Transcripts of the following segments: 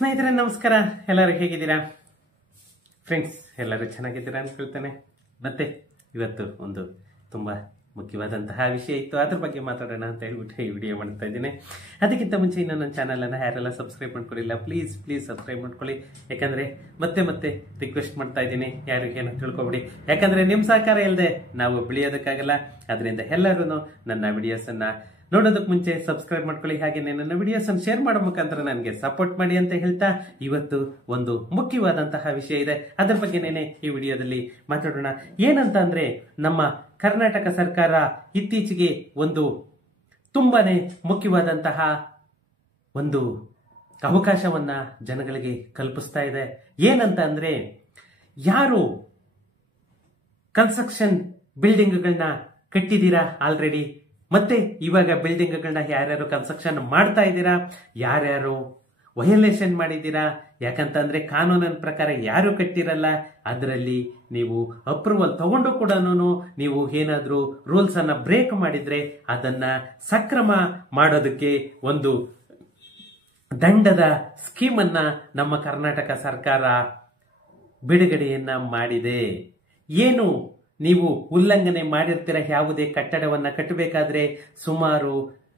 ಸ್ನೇಹಿತರೆ ನಮಸ್ಕಾರ. ಎಲ್ಲರೂ ಹೇಗಿದ್ದೀರಾ ಫ್ರೆಂಡ್ಸ್? ಎಲ್ಲರೂ ಚೆನ್ನಾಗಿದ್ದೀರಾ ಅನ್ಕೊಳ್ತೇನೆ. ಮತ್ತೆ ಇವತ್ತು ಒಂದು ತುಂಬಾ ಮುಖ್ಯವಾದಂತಹ ವಿಷಯ ಇತ್ತು, ಅದ್ರ ಬಗ್ಗೆ ಮಾತಾಡೋಣ ಅಂತ ಹೇಳ್ಬಿಟ್ಟು ಈ ವಿಡಿಯೋ ಮಾಡ್ತಾ ಇದ್ದೀನಿ. ಅದಕ್ಕಿಂತ ಮುಂಚೆ ಇನ್ನು ನನ್ನ ಚಾನಲ್ ಅನ್ನ ಯಾರೆಲ್ಲ ಸಬ್ಸ್ಕ್ರೈಬ್ ಮಾಡ್ಕೊಳ್ಳಿಲ್ಲ ಪ್ಲೀಸ್ ಸಬ್ಸ್ಕ್ರೈಬ್ ಮಾಡ್ಕೊಳ್ಳಿ. ಯಾಕಂದ್ರೆ ಮತ್ತೆ ರಿಕ್ವೆಸ್ಟ್ ಮಾಡ್ತಾ ಇದ್ದೀನಿ, ಯಾರು ಏನೋ ತಿಳ್ಕೊಬಿಡಿ. ಯಾಕಂದ್ರೆ ನಿಮ್ ಸಹಕಾರ ಇಲ್ಲದೆ ನಾವು ಬೆಳೆಯೋದಕ್ಕಾಗಲ್ಲ. ಅದರಿಂದ ಎಲ್ಲರೂ ನನ್ನ ವಿಡಿಯೋಸ್ ಅನ್ನ ನೋಡೋದಕ್ಕೆ ಮುಂಚೆ ಸಬ್ಸ್ಕ್ರೈಬ್ ಮಾಡ್ಕೊಳ್ಳಿ. ಹಾಗೆ ನನ್ನ ವಿಡಿಯೋಸ್ ಅನ್ನು ಶೇರ್ ಮಾಡೋ ಮುಖಾಂತರ ನನಗೆ ಸಪೋರ್ಟ್ ಮಾಡಿ ಅಂತ ಹೇಳ್ತಾ, ಇವತ್ತು ಒಂದು ಮುಖ್ಯವಾದಂತಹ ವಿಷಯ ಇದೆ, ಅದರ ಬಗ್ಗೆನೇ ಈ ವಿಡಿಯೋದಲ್ಲಿ ಮಾತಾಡೋಣ. ಏನಂತ ಅಂದ್ರೆ, ನಮ್ಮ ಕರ್ನಾಟಕ ಸರ್ಕಾರ ಇತ್ತೀಚೆಗೆ ಒಂದು ತುಂಬಾನೇ ಮುಖ್ಯವಾದಂತಹ ಒಂದು ಅವಕಾಶವನ್ನ ಜನಗಳಿಗೆ ಕಲ್ಪಿಸ್ತಾ ಇದೆ. ಏನಂತ ಅಂದ್ರೆ, ಯಾರು ಕನ್ಸ್ಟ್ರಕ್ಷನ್ ಬಿಲ್ಡಿಂಗ್ಗಳನ್ನ ಕಟ್ಟಿದ್ದೀರಾ ಆಲ್ರೆಡಿ, ಮತ್ತೆ ಇವಾಗ ಬಿಲ್ಡಿಂಗ್ಗಳನ್ನ ಯಾರ್ಯಾರು ಕನ್ಸ್ಟ್ರಕ್ಷನ್ ಮಾಡ್ತಾ ಇದ್ದೀರಾ, ಯಾರ್ಯಾರು ವಯೋಲೇಷನ್ ಮಾಡಿದ್ದೀರಾ, ಯಾಕಂತಂದ್ರೆ ಕಾನೂನಿನ ಪ್ರಕಾರ ಯಾರು ಕಟ್ಟಿರಲ್ಲ, ಅದರಲ್ಲಿ ನೀವು ಅಪ್ರೂವಲ್ ತಗೊಂಡು ಕೂಡ ನೀವು ಏನಾದ್ರೂ ರೂಲ್ಸ್ ಅನ್ನ ಬ್ರೇಕ್ ಮಾಡಿದ್ರೆ ಅದನ್ನ ಸಕ್ರಮ ಮಾಡೋದಕ್ಕೆ ಒಂದು ದಂಡದ ಸ್ಕೀಮ್ ಅನ್ನ ನಮ್ಮ ಕರ್ನಾಟಕ ಸರ್ಕಾರ ಬಿಡುಗಡೆಯನ್ನ ಮಾಡಿದೆ. ಏನು ನೀವು ಉಲ್ಲಂಘನೆ ಮಾಡಿರ್ತೀರ, ಯಾವುದೇ ಕಟ್ಟಡವನ್ನ ಕಟ್ಟಬೇಕಾದ್ರೆ ಸುಮಾರು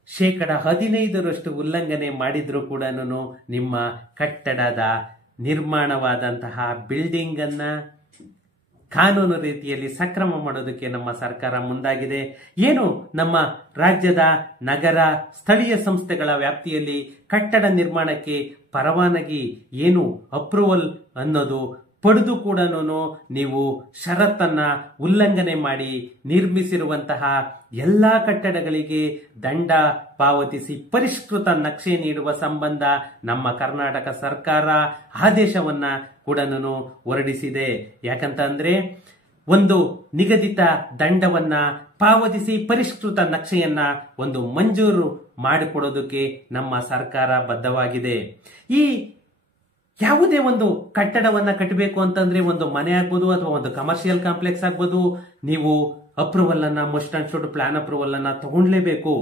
15% ಉಲ್ಲಂಘನೆ ಮಾಡಿದ್ರು ಕೂಡ ನಿಮ್ಮ ಕಟ್ಟಡದ ನಿರ್ಮಾಣವಾದಂತಹ ಬಿಲ್ಡಿಂಗ್ ಅನ್ನ ಕಾನೂನು ರೀತಿಯಲ್ಲಿ ಸಕ್ರಮ ಮಾಡೋದಕ್ಕೆ ನಮ್ಮ ಸರ್ಕಾರ ಮುಂದಾಗಿದೆ. ಏನು ನಮ್ಮ ರಾಜ್ಯದ ನಗರ ಸ್ಥಳೀಯ ಸಂಸ್ಥೆಗಳ ವ್ಯಾಪ್ತಿಯಲ್ಲಿ ಕಟ್ಟಡ ನಿರ್ಮಾಣಕ್ಕೆ ಪರವಾನಗಿ ಏನು ಅಪ್ರೂವಲ್ ಅನ್ನೋದು ಪಡೆದು ಕೂಡ ನೀವು ಷರತ್ತನ್ನ ಉಲ್ಲಂಘನೆ ಮಾಡಿ ನಿರ್ಮಿಸಿರುವಂತಹ ಎಲ್ಲಾ ಕಟ್ಟಡಗಳಿಗೆ ದಂಡ ಪಾವತಿಸಿ ಪರಿಷ್ಕೃತ ನಕ್ಷೆ ನೀಡುವ ಸಂಬಂಧ ನಮ್ಮ ಕರ್ನಾಟಕ ಸರ್ಕಾರ ಆದೇಶವನ್ನ ಕೂಡ ಹೊರಡಿಸಿದೆ. ಯಾಕಂತ ಅಂದ್ರೆ, ಒಂದು ನಿಗದಿತ ದಂಡವನ್ನ ಪಾವತಿಸಿ ಪರಿಷ್ಕೃತ ನಕ್ಷೆಯನ್ನ ಒಂದು ಮಂಜೂರು ಮಾಡಿಕೊಡೋದಕ್ಕೆ ನಮ್ಮ ಸರ್ಕಾರ ಬದ್ಧವಾಗಿದೆ. ಈ ಯಾವುದೇ ಒಂದು ಕಟ್ಟಡವನ್ನ ಕಟ್ಟಬೇಕು ಅಂತಂದ್ರೆ, ಒಂದು ಮನೆ ಆಗ್ಬೋದು ಅಥವಾ ಒಂದು ಕಮರ್ಷಿಯಲ್ ಕಾಂಪ್ಲೆಕ್ಸ್ ಆಗ್ಬೋದು, ನೀವು ಅಪ್ರೂವಲ್ ಅನ್ನ must and should plan approval ಅನ್ನ ತಗೊಂಡ್ಲೇಬೇಕು.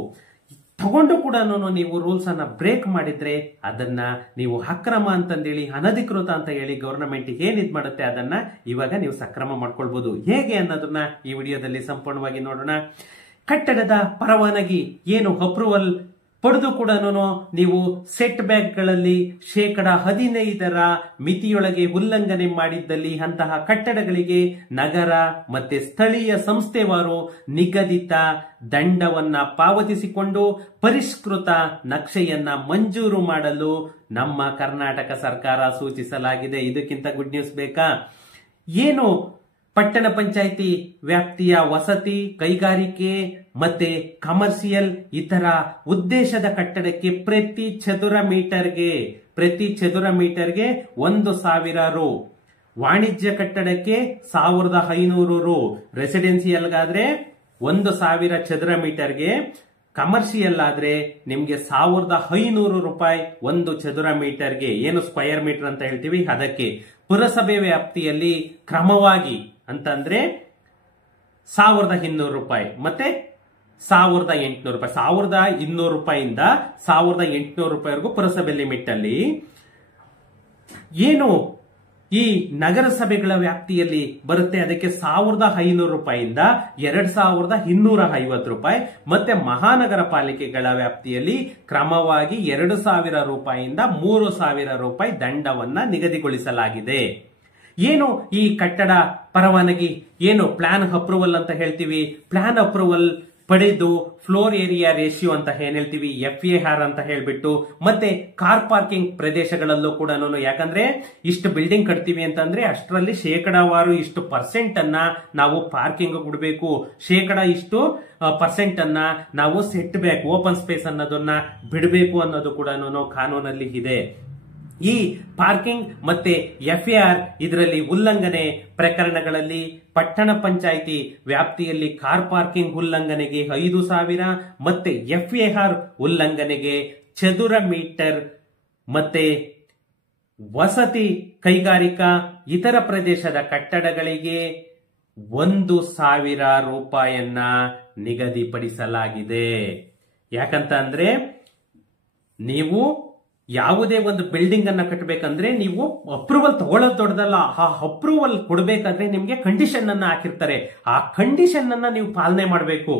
ತಗೊಂಡು ಕೂಡ ನೀವು ರೂಲ್ಸ್ ಅನ್ನ ಬ್ರೇಕ್ ಮಾಡಿದ್ರೆ ಅದನ್ನ ನೀವು ಅಕ್ರಮ ಅಂತಂದೇಳಿ, ಅನಧಿಕೃತ ಅಂತ ಹೇಳಿ ಗವರ್ನಮೆಂಟ್ ಏನ್ ಇದ್ ಮಾಡುತ್ತೆ ಅದನ್ನ ಇವಾಗ ನೀವು ಸಕ್ರಮ ಮಾಡ್ಕೊಳ್ಬಹುದು. ಹೇಗೆ ಅನ್ನೋದನ್ನ ಈ ವಿಡಿಯೋದಲ್ಲಿ ಸಂಪೂರ್ಣವಾಗಿ ನೋಡೋಣ. ಕಟ್ಟಡದ ಪರವಾನಗಿ ಏನು ಅಪ್ರೂವಲ್ ಪಡೆದು ಕೂಡ ನೀವು ಸೆಟ್ ಬ್ಯಾಕ್ಗಳಲ್ಲಿ 15% ಮಿತಿಯೊಳಗೆ ಉಲ್ಲಂಘನೆ ಮಾಡಿದ್ದಲ್ಲಿ ಅಂತಹ ಕಟ್ಟಡಗಳಿಗೆ ನಗರ ಮತ್ತೆ ಸ್ಥಳೀಯ ಸಂಸ್ಥೆವಾರು ನಿಗದಿತ ದಂಡವನ್ನ ಪಾವತಿಸಿಕೊಂಡು ಪರಿಷ್ಕೃತ ನಕ್ಷೆಯನ್ನ ಮಂಜೂರು ಮಾಡಲು ನಮ್ಮ ಕರ್ನಾಟಕ ಸರ್ಕಾರ ಸೂಚಿಸಲಾಗಿದೆ. ಇದಕ್ಕಿಂತ ಗುಡ್ ನ್ಯೂಸ್ ಬೇಕಾ? ಏನು ಪಟ್ಟಣ ಪಂಚಾಯಿತಿ ವ್ಯಾಪ್ತಿಯ ವಸತಿ, ಕೈಗಾರಿಕೆ ಮತ್ತೆ ಕಮರ್ಷಿಯಲ್ ಇತರ ಉದ್ದೇಶದ ಕಟ್ಟಡಕ್ಕೆ ಪ್ರತಿ ಚದುರ ಮೀಟರ್ಗೆ 1,000 ರು, ವಾಣಿಜ್ಯ ಕಟ್ಟಡಕ್ಕೆ 1,500 ರು, ರೆಸಿಡೆನ್ಸಿಯಲ್ಗಾದ್ರೆ 1,000 ಚದುರ ಮೀಟರ್ಗೆ, ಕಮರ್ಷಿಯಲ್ ಆದ್ರೆ ನಿಮ್ಗೆ 1,500 ರೂಪಾಯಿ 1 ಚದುರ ಮೀಟರ್ಗೆ, ಏನು ಸ್ಕ್ವಯರ್ ಮೀಟರ್ ಅಂತ ಹೇಳ್ತೀವಿ ಅದಕ್ಕೆ. ಪುರಸಭೆ ವ್ಯಾಪ್ತಿಯಲ್ಲಿ ಕ್ರಮವಾಗಿ ಅಂತಂದ್ರೆ 1,200 ರೂಪಾಯಿ ಮತ್ತೆ 1,800 ರೂಪಾಯಿ, 1,200 ರೂಪಾಯಿಂದ 1,800 ರೂಪಾಯಿವರೆಗೂ ಪುರಸಭೆ ಲಿಮಿಟ್ ಅಲ್ಲಿ. ಏನು ಈ ನಗರಸಭೆಗಳ ವ್ಯಾಪ್ತಿಯಲ್ಲಿ ಬರುತ್ತೆ ಅದಕ್ಕೆ 1,500 ರೂಪಾಯಿಂದ 2,250 ರೂಪಾಯಿ, ಮತ್ತೆ ಮಹಾನಗರ ಪಾಲಿಕೆಗಳ ವ್ಯಾಪ್ತಿಯಲ್ಲಿ ಕ್ರಮವಾಗಿ 2,000 ರೂಪಾಯಿಯಿಂದ 3,000 ರೂಪಾಯಿ ದಂಡವನ್ನ ನಿಗದಿಗೊಳಿಸಲಾಗಿದೆ. ಏನು ಈ ಕಟ್ಟಡ ಪರವಾನಗಿ, ಏನು ಪ್ಲಾನ್ ಅಪ್ರೂವಲ್ ಅಂತ ಹೇಳ್ತೀವಿ, ಪ್ಲಾನ್ ಅಪ್ರೂವಲ್ ಪಡೆದು ಫ್ಲೋರ್ ಏರಿಯಾ ರೇಷಿಯೋ ಅಂತ ಏನ್ ಹೇಳ್ತೀವಿ, FAR ಅಂತ ಹೇಳ್ಬಿಟ್ಟು, ಮತ್ತೆ ಕಾರ್ ಪಾರ್ಕಿಂಗ್ ಪ್ರದೇಶಗಳಲ್ಲೂ ಕೂಡ, ಯಾಕಂದ್ರೆ ಇಷ್ಟು ಬಿಲ್ಡಿಂಗ್ ಕಟ್ತೀವಿ ಅಂತಂದ್ರೆ ಅಷ್ಟರಲ್ಲಿ ಶೇಕಡಾವಾರು ಇಷ್ಟು ಪರ್ಸೆಂಟ್ ಅನ್ನ ನಾವು ಪಾರ್ಕಿಂಗ್ ಕೊಡಬೇಕು, ಇಷ್ಟು ಪರ್ಸೆಂಟ್ ಅನ್ನ ನಾವು ಸೆಟ್ ಬ್ಯಾಕ್ ಓಪನ್ ಸ್ಪೇಸ್ ಅನ್ನೋದನ್ನ ಬಿಡಬೇಕು ಅನ್ನೋದು ಕೂಡ ಕಾನೂನಲ್ಲಿ ಇದೆ. ಈ ಪಾರ್ಕಿಂಗ್ ಮತ್ತೆ FAR ಇದರಲ್ಲಿ ಉಲ್ಲಂಘನೆ ಪ್ರಕರಣಗಳಲ್ಲಿ ಪಟ್ಟಣ ಪಂಚಾಯಿತಿ ವ್ಯಾಪ್ತಿಯಲ್ಲಿ ಕಾರ್ ಪಾರ್ಕಿಂಗ್ ಉಲ್ಲಂಘನೆಗೆ 5,000 ಮತ್ತೆ FAR ಉಲ್ಲಂಘನೆಗೆ ಚದುರ ಮೀಟರ್ ಮತ್ತೆ ವಸತಿ, ಕೈಗಾರಿಕಾ ಇತರ ಪ್ರದೇಶದ ಕಟ್ಟಡಗಳಿಗೆ 1,000 ರೂಪಾಯಿಯನ್ನ ನಿಗದಿಪಡಿಸಲಾಗಿದೆ. ಯಾಕಂತ ಅಂದ್ರೆ, ನೀವು ಯಾವುದೇ ಒಂದು ಬಿಲ್ಡಿಂಗ್ ಅನ್ನ ಕಟ್ಟಬೇಕಂದ್ರೆ ನೀವು ಅಪ್ರೂವಲ್ ತಗೊಳ್ಳೋದು ದೊಡ್ಡದಲ್ಲ. ಆ ಅಪ್ರೂವಲ್ ಕೊಡಬೇಕಾದ್ರೆ ನಿಮ್ಗೆ ಕಂಡೀಷನ್ ಅನ್ನ ಹಾಕಿರ್ತಾರೆ. ಆ ಕಂಡೀಷನ್ ಅನ್ನ ನೀವು ಪಾಲನೆ ಮಾಡಬೇಕು.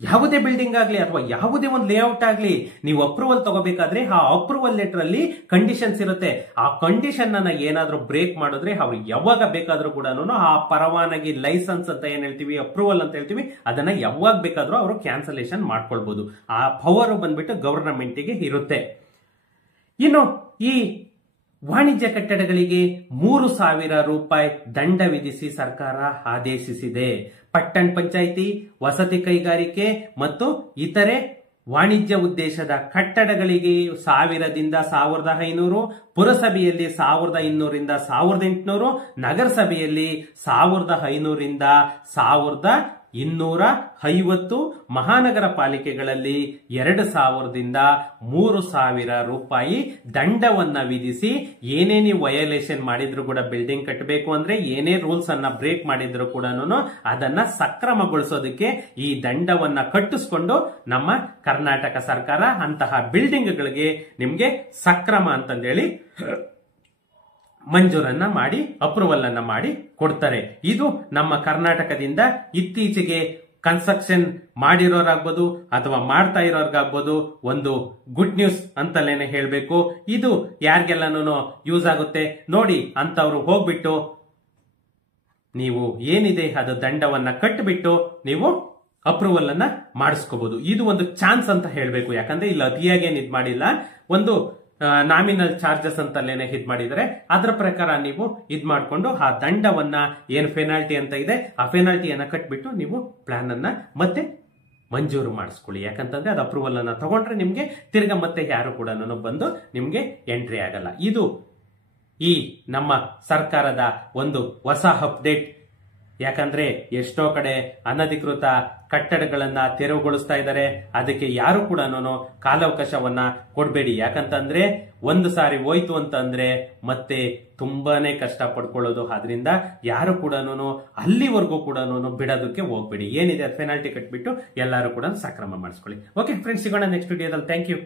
ಯಾವುದೇ ಬಿಲ್ಡಿಂಗ್ ಆಗ್ಲಿ ಅಥವಾ ಯಾವುದೇ ಒಂದು ಲೇಔಟ್ ಆಗ್ಲಿ, ನೀವು ಅಪ್ರೂವಲ್ ತಗೋಬೇಕಾದ್ರೆ ಆ ಅಪ್ರೂವಲ್ ಲೆಟರ್ ಅಲ್ಲಿ ಕಂಡೀಷನ್ಸ್ ಇರುತ್ತೆ. ಆ ಕಂಡೀಷನ್ ಅನ್ನ ಏನಾದ್ರೂ ಬ್ರೇಕ್ ಮಾಡಿದ್ರೆ ಅವ್ರು ಯಾವಾಗ ಬೇಕಾದ್ರೂ ಕೂಡ ಆ ಪರವಾನಗಿ, ಲೈಸೆನ್ಸ್ ಅಂತ ಏನ್ ಹೇಳ್ತೀವಿ, ಅಪ್ರೂವಲ್ ಅಂತ ಹೇಳ್ತೀವಿ, ಅದನ್ನ ಯಾವಾಗ ಬೇಕಾದ್ರೂ ಅವರು ಕ್ಯಾನ್ಸಲೇಷನ್ ಮಾಡ್ಕೊಳ್ಬಹುದು. ಆ ಪವರ್ ಬಂದ್ಬಿಟ್ಟು ಗವರ್ನಮೆಂಟ್ ಗೆ ಇರುತ್ತೆ. ಇನ್ನು ಈ ವಾಣಿಜ್ಯ ಕಟ್ಟಡಗಳಿಗೆ 3,000 ರೂಪಾಯಿ ದಂಡ ವಿಧಿಸಿ ಸರ್ಕಾರ ಆದೇಶಿಸಿದೆ. ಪಟ್ಟಣ ಪಂಚಾಯಿತಿ, ವಸತಿ ಕೈಗಾರಿಕೆ ಮತ್ತು ಇತರೆ ವಾಣಿಜ್ಯ ಉದ್ದೇಶದ ಕಟ್ಟಡಗಳಿಗೆ 1000ದಿಂದ 1500, ಪುರಸಭೆಯಲ್ಲಿ 1200ರಿಂದ 1800, ನಗರಸಭೆಯಲ್ಲಿ 1500ರಿಂದ 1250, ಮಹಾನಗರ ಪಾಲಿಕೆಗಳಲ್ಲಿ 2000ದಿಂದ 3000 ರೂಪಾಯಿ ದಂಡವನ್ನ ವಿಧಿಸಿ, ಏನೇ ನೀವು ವಯೋಲೇಷನ್ ಮಾಡಿದ್ರು ಕೂಡ ಬಿಲ್ಡಿಂಗ್ ಕಟ್ಟಬೇಕು ಅಂದ್ರೆ ಏನೇ ರೂಲ್ಸ್ ಅನ್ನ ಬ್ರೇಕ್ ಮಾಡಿದ್ರು ಕೂಡ ಅದನ್ನ ಸಕ್ರಮಗೊಳಿಸೋದಕ್ಕೆ ಈ ದಂಡವನ್ನ ಕಟ್ಟಿಸ್ಕೊಂಡು ನಮ್ಮ ಕರ್ನಾಟಕ ಸರ್ಕಾರ ಅಂತಹ ಬಿಲ್ಡಿಂಗ್ಗಳಿಗೆ ನಿಮ್ಗೆ ಸಕ್ರಮ ಅಂತಂದೇಳಿ ಮಂಜೂರನ್ನ ಮಾಡಿ, ಅಪ್ರೂವಲ್ ಅನ್ನ ಮಾಡಿ ಕೊಡ್ತಾರೆ. ಇದು ನಮ್ಮ ಕರ್ನಾಟಕದಿಂದ ಇತ್ತೀಚೆಗೆ ಕನ್ಸ್ಟ್ರಕ್ಷನ್ ಮಾಡಿರೋರಾಗ್ಬೋದು ಅಥವಾ ಮಾಡ್ತಾ ಇರೋರ್ಗಾಗ್ಬೋದು ಒಂದು ಗುಡ್ ನ್ಯೂಸ್ ಅಂತಲೇನೆ ಹೇಳ್ಬೇಕು. ಇದು ಯಾರಿಗೆಲ್ಲನೂ ಯೂಸ್ ಆಗುತ್ತೆ ನೋಡಿ ಅಂತವ್ರು ಹೋಗ್ಬಿಟ್ಟು ನೀವು ಏನಿದೆ ಅದು ದಂಡವನ್ನ ಕಟ್ಟಿಬಿಟ್ಟು ನೀವು ಅಪ್ರೂವಲ್ ಅನ್ನ ಮಾಡಿಸ್ಕೋಬಹುದು. ಇದು ಒಂದು ಚಾನ್ಸ್ ಅಂತ ಹೇಳ್ಬೇಕು. ಯಾಕಂದ್ರೆ ಇಲ್ಲಿ ಅತಿಯಾಗಿ ಏನ್ ಇದ್ ಮಾಡಿಲ್ಲ, ಒಂದು ನಾಮಿನಲ್ ಚಾರ್ಜಸ್ ಅಂತಲೇನೆ ಇದ್ ಮಾಡಿದರೆ ಅದರ ಪ್ರಕಾರ ನೀವು ಇದ್ ಮಾಡ್ಕೊಂಡು ಆ ದಂಡವನ್ನ ಏನ್ ಪೆನಾಲ್ಟಿ ಅಂತ ಇದೆ ಆ ಪೆನಾಲ್ಟಿಯನ್ನ ಕಟ್ಬಿಟ್ಟು ನೀವು ಪ್ಲಾನ್ ಅನ್ನ ಮತ್ತೆ ಮಂಜೂರು ಮಾಡಿಸ್ಕೊಳ್ಳಿ. ಯಾಕಂತಂದ್ರೆ ಅದು ಅಪ್ರೂವಲ್ ಅನ್ನ ತಗೊಂಡ್ರೆ ನಿಮ್ಗೆ ತಿರ್ಗಾ ಮತ್ತೆ ಯಾರು ಕೂಡ ಬಂದು ನಿಮ್ಗೆ ಎಂಟ್ರಿ ಆಗಲ್ಲ. ಇದು ಈ ನಮ್ಮ ಸರ್ಕಾರದ ಒಂದು ಹೊಸ ಅಪ್ಡೇಟ್. ಯಾಕಂದ್ರೆ ಎಷ್ಟೋ ಕಡೆ ಅನಧಿಕೃತ ಕಟ್ಟಡಗಳನ್ನ ತೆರವುಗೊಳಿಸ್ತಾ ಇದ್ದಾರೆ. ಅದಕ್ಕೆ ಯಾರು ಕೂಡ ಕಾಲಾವಕಾಶವನ್ನ ಕೊಡಬೇಡಿ. ಯಾಕಂತಂದ್ರೆ ಒಂದು ಸಾರಿ ಹೋಯ್ತು ಅಂತಂದ್ರೆ ಮತ್ತೆ ತುಂಬಾನೇ ಕಷ್ಟ ಪಡ್ಕೊಳ್ಳೋದು. ಆದ್ರಿಂದ ಯಾರು ಕೂಡ ಅಲ್ಲಿವರೆಗೂ ಕೂಡ ಬಿಡೋದಕ್ಕೆ ಹೋಗ್ಬೇಡಿ. ಏನಿದೆ ಅದು ಪೆನಾಲ್ಟಿ ಕಟ್ಬಿಟ್ಟು ಎಲ್ಲರೂ ಕೂಡ ಸಕ್ರಮ ಮಾಡಿಸ್ಕೊಳ್ಳಿ. ಓಕೆ ಫ್ರೆಂಡ್ಸ್, ಸಿಗೋಣ ನೆಕ್ಸ್ಟ್ ವಿಡಿಯೋದಲ್ಲಿ. Thank you.